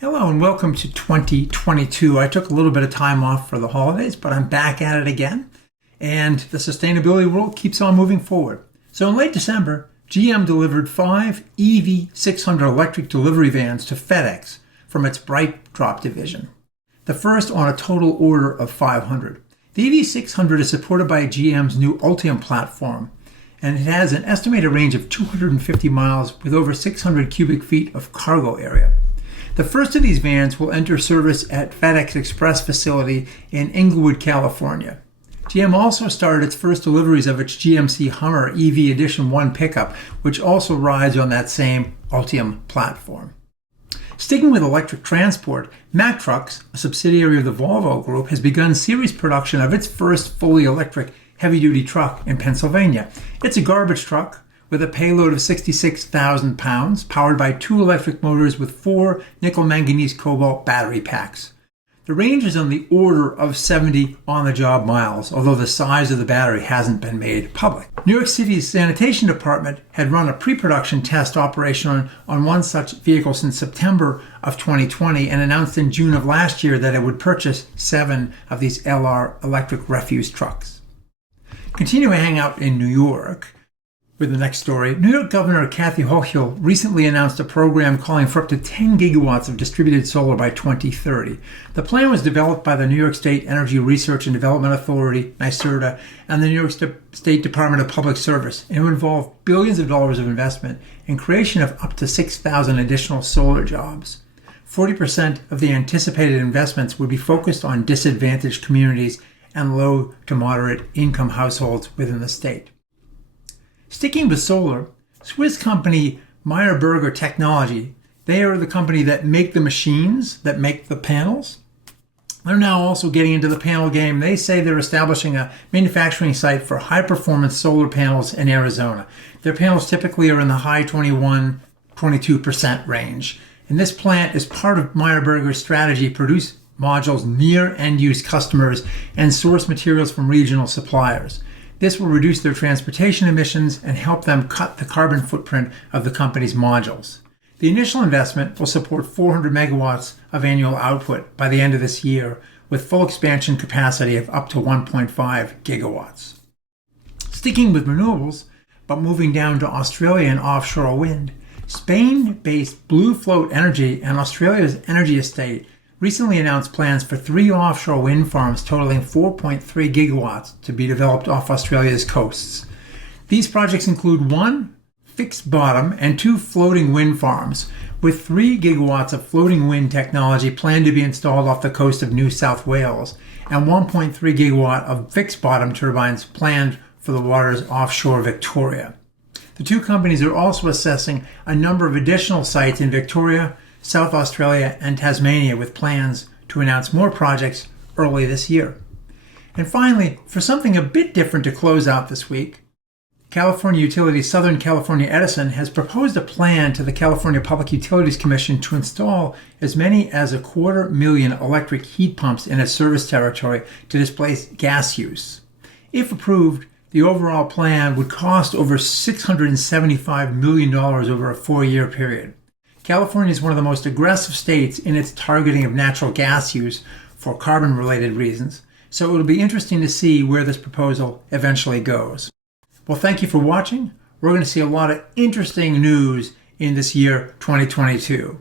Hello and welcome to 2022. I took a little bit of time off for the holidays, but I'm back at it again. And the sustainability world keeps on moving forward. So in late December, GM delivered 5 EV600 electric delivery vans to FedEx from its Bright Drop division. The first on a total order of 500. The EV600 is supported by GM's new Ultium platform, and it has an estimated range of 250 miles with over 600 cubic feet of cargo area. The first of these vans will enter service at FedEx Express facility in Inglewood, California. GM also started its first deliveries of its GMC Hummer EV Edition 1 pickup, which also rides on that same Ultium platform. Sticking with electric transport, Mack Trucks, a subsidiary of the Volvo Group, has begun series production of its first fully electric heavy-duty truck in Pennsylvania. It's a garbage truck with a payload of 66,000 pounds, powered by 2 electric motors with 4 nickel-manganese cobalt battery packs. The range is on the order of 70 on-the-job miles, although the size of the battery hasn't been made public. New York City's sanitation department had run a pre-production test operation on one such vehicle since September of 2020 and announced in June of last year that it would purchase 7 of these LR electric refuse trucks. Continuing to hang out in New York, with the next story, New York Governor Kathy Hochul recently announced a program calling for up to 10 gigawatts of distributed solar by 2030. The plan was developed by the New York State Energy Research and Development Authority, NYSERDA, and the New York State Department of Public Service, and it would involve billions of dollars of investment and creation of up to 6,000 additional solar jobs. 40% of the anticipated investments would be focused on disadvantaged communities and low to moderate income households within the state. Sticking with solar, Swiss company Meyer Burger Technology, they are the company that make the machines that make the panels. They're now also getting into the panel game. They say they're establishing a manufacturing site for high-performance solar panels in Arizona. Their panels typically are in the high 22% range. And this plant is part of Meyer Burger's strategy to produce modules near end-use customers and source materials from regional suppliers. This will reduce their transportation emissions and help them cut the carbon footprint of the company's modules. The initial investment will support 400 megawatts of annual output by the end of this year, with full expansion capacity of up to 1.5 gigawatts. Sticking with renewables, but moving down to Australia and offshore wind, Spain-based Blue Float Energy and Australia's Energy Estate recently announced plans for 3 offshore wind farms totaling 4.3 gigawatts to be developed off Australia's coasts. These projects include 1 fixed bottom and 2 floating wind farms, with 3 gigawatts of floating wind technology planned to be installed off the coast of New South Wales and 1.3 gigawatt of fixed bottom turbines planned for the waters offshore Victoria. The 2 companies are also assessing a number of additional sites in Victoria, South Australia, and Tasmania, with plans to announce more projects early this year. And finally, for something a bit different to close out this week, California utility Southern California Edison has proposed a plan to the California Public Utilities Commission to install as many as 250,000 electric heat pumps in its service territory to displace gas use. If approved, the overall plan would cost over $675 million over a 4-year period. California is one of the most aggressive states in its targeting of natural gas use for carbon-related reasons, so it will be interesting to see where this proposal eventually goes. Well, thank you for watching. We're going to see a lot of interesting news in this year 2022.